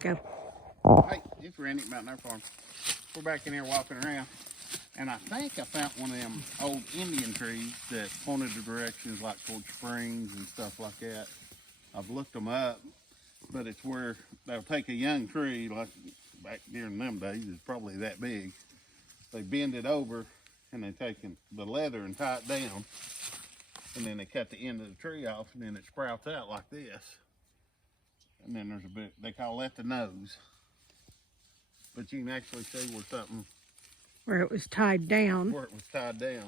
Go. Hey, it's Randy at Mountain Air Farm. We're back in here walking around, and I think I found one of them old Indian trees that pointed the directions like towards springs and stuff like that. I've looked them up, but it's where they'll take a young tree, like back during them days, it's probably that big. They bend it over, and they take the leather and tie it down, and then they cut the end of the tree off, and then it sprouts out like this. And then there's a bit, they call that the nose. But you can actually see Where it was tied down. where it was tied down.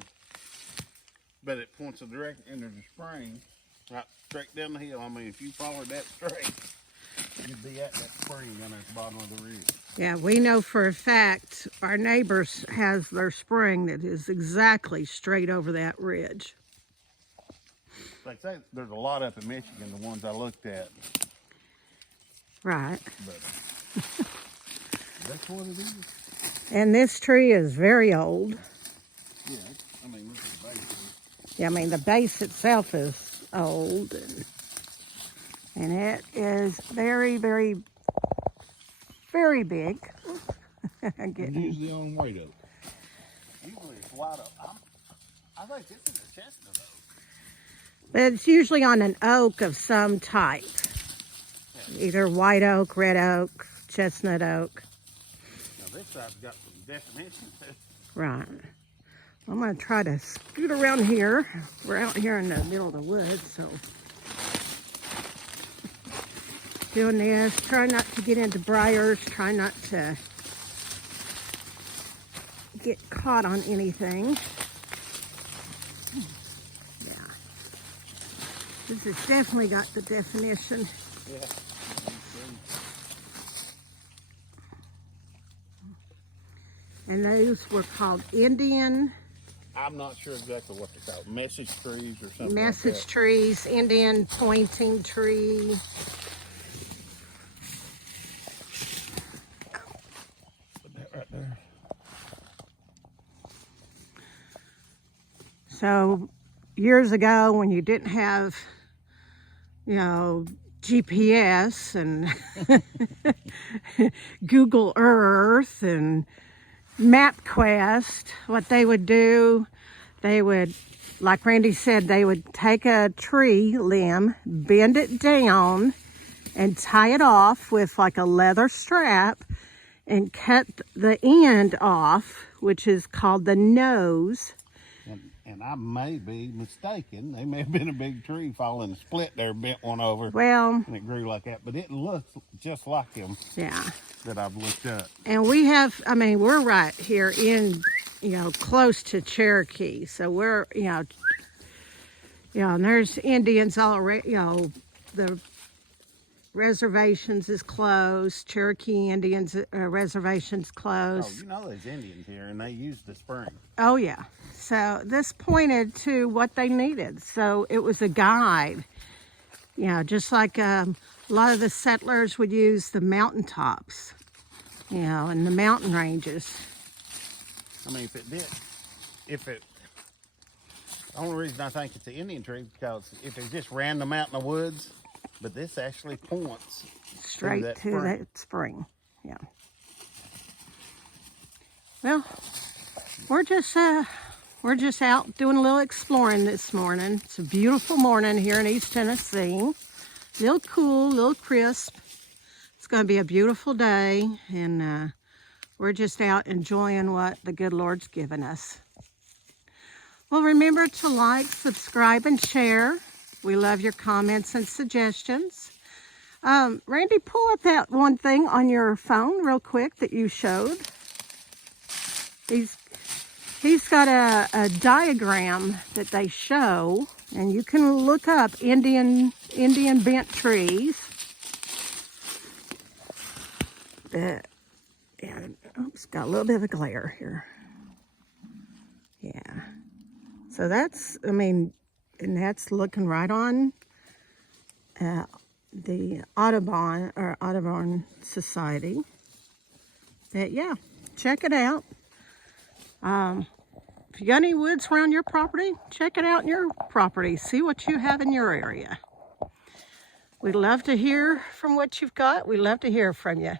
But it points a direct into the spring, right straight down the hill. I mean, if you followed that straight, you'd be at that spring down at the bottom of the ridge. Yeah, we know for a fact our neighbors has their spring that is exactly straight over that ridge. Like I say, there's a lot up in Michigan, the ones I looked at. Right. But that's what it is. And this tree is very old. Yeah, I mean, look at the base. Yeah, I mean, the base itself is old. And it is very, very, very big. It's usually on white oak. Usually it's white oak. I think this is a chestnut oak. But it's usually on an oak of some type. Either white oak, red oak, chestnut oak. Now this side's got some definition. Right. I'm going to try to scoot around here. We're out here in the middle of the woods, so. Doing this, try not to get into briars, try not to get caught on anything. Yeah. This has definitely got the definition. Yeah. And those were called Indian I'm not sure exactly what they're called. Message trees or something message like that. trees, Indian pointing tree. Put that right there. So years ago when you didn't have, GPS and Google Earth and MapQuest, what they would do, they would, like Randy said, they would take a tree limb, bend it down, and tie it off with like a leather strap and cut the end off, which is called the nose. And I may be mistaken. They may have been a big tree falling and split there, bent one over, Well, and it grew like that. But it looks just like them yeah. that I've looked up. And we have, I mean, we're right here in, close to Cherokee. So we're, and there's Indians all around, the reservations is closed. Cherokee Indians reservations Oh, closed. you know there's Indians here, and they use the spring. Oh, yeah. So this pointed to what they needed. So it was a guide, just like a lot of the settlers would use the mountaintops, and the mountain ranges. I mean, the only reason I think it's an Indian tree because if it's just random out in the woods, but this actually points Straight that to spring. that spring. Yeah. Well, we're just out doing a little exploring this morning. It's a beautiful morning here in East Tennessee. A little cool, a little crisp. It's going to be a beautiful day, and we're just out enjoying what the good Lord's given us. Well, remember to like, subscribe, and share. We love your comments and suggestions. Randy, pull up that one thing on your phone real quick that you showed. He's got a diagram that they show, and you can look up Indian bent trees. Oops, got a little bit of a glare here. Yeah. So that's, and that's looking right on the Audubon Society. But yeah, check it out. If you got any woods around your property, check it out in your property. See what you have in your area. We love to hear from what you've got. We love to hear from you.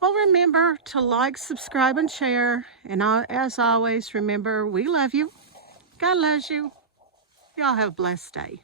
Well, remember to like, subscribe, and share. And as always, remember, we love you. God loves you. Y'all have a blessed day.